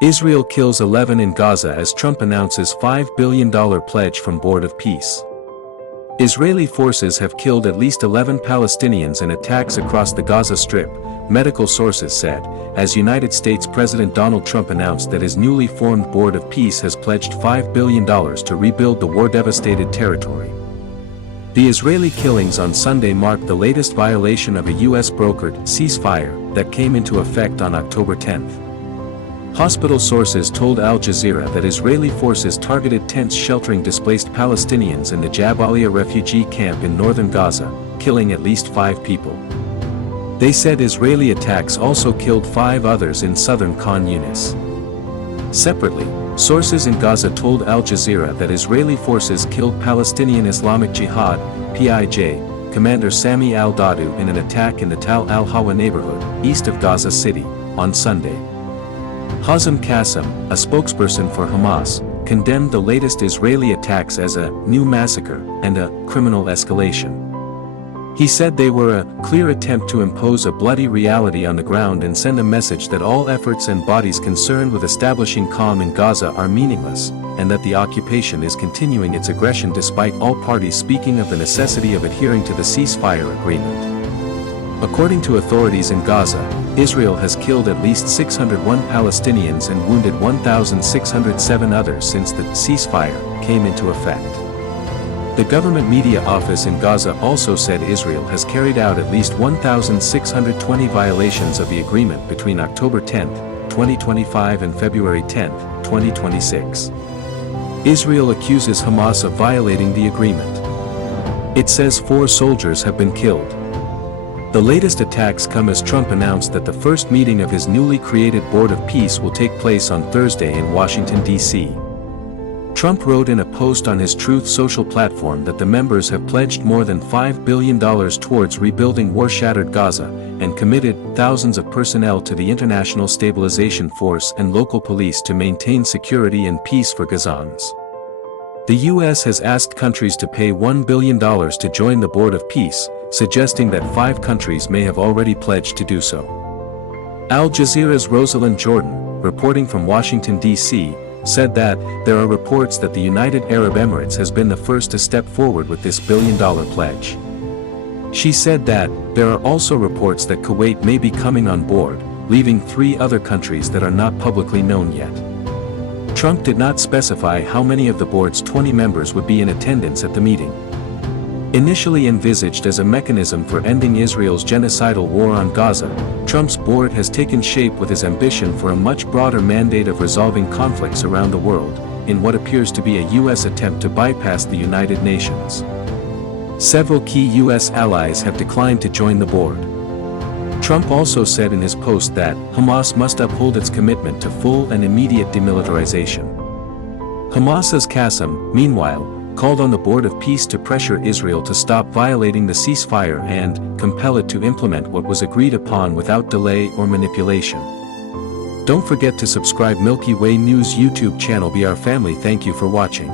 Israel kills 11 in Gaza as Trump announces $5 billion pledge from Board of Peace. Israeli forces have killed at least 11 Palestinians in attacks across the Gaza Strip, medical sources said, as United States President Donald Trump announced that his newly formed Board of Peace has pledged $5 billion to rebuild the war-devastated territory. The Israeli killings on Sunday marked the latest violation of a U.S.-brokered ceasefire that came into effect on October 10. Hospital sources told Al Jazeera that Israeli forces targeted tents sheltering displaced Palestinians in the Jabalia refugee camp in northern Gaza, killing at least 5 people. They said Israeli attacks also killed 5 others in southern Khan Yunis. Separately, sources in Gaza told Al Jazeera that Israeli forces killed Palestinian Islamic Jihad (PIJ) commander Sami al-Dadu in an attack in the Tal al-Hawa neighborhood, east of Gaza City, on Sunday. Hazem Qassem, a spokesperson for Hamas, condemned the latest Israeli attacks as a new massacre and a criminal escalation. He said they were a clear attempt to impose a bloody reality on the ground and send a message that all efforts and bodies concerned with establishing calm in Gaza are meaningless, and that the occupation is continuing its aggression despite all parties speaking of the necessity of adhering to the ceasefire agreement. According to authorities in Gaza, Israel has killed at least 601 Palestinians and wounded 1,607 others since the ceasefire came into effect. The government media office in Gaza also said Israel has carried out at least 1,620 violations of the agreement between October 10, 2025 and February 10, 2026. Israel accuses Hamas of violating the agreement. It says 4 soldiers have been killed. The latest attacks come as Trump announced that the first meeting of his newly created Board of Peace will take place on Thursday in Washington, D.C. Trump wrote in a post on his Truth Social platform that the members have pledged more than $5 billion towards rebuilding war-shattered Gaza, and committed thousands of personnel to the International Stabilization Force and local police to maintain security and peace for Gazans. The U.S. has asked countries to pay $1 billion to join the Board of Peace, suggesting that 5 countries may have already pledged to do so. Al Jazeera's Rosalind Jordan, reporting from Washington, D.C., said that there are reports that the United Arab Emirates has been the first to step forward with this billion-dollar pledge. She said that there are also reports that Kuwait may be coming on board, leaving 3 other countries that are not publicly known yet. Trump did not specify how many of the board's 20 members would be in attendance at the meeting. Initially envisaged as a mechanism for ending Israel's genocidal war on Gaza, Trump's board has taken shape with his ambition for a much broader mandate of resolving conflicts around the world, in what appears to be a U.S. attempt to bypass the United Nations. Several key U.S. allies have declined to join the board. Trump also said in his post that Hamas must uphold its commitment to full and immediate demilitarization. Hamas's Qassem, meanwhile, called on the Board of Peace to pressure Israel to stop violating the ceasefire and compel it to implement what was agreed upon without delay or manipulation. Don't forget to subscribe Milky Way News YouTube channel. Be our family. Thank you for watching.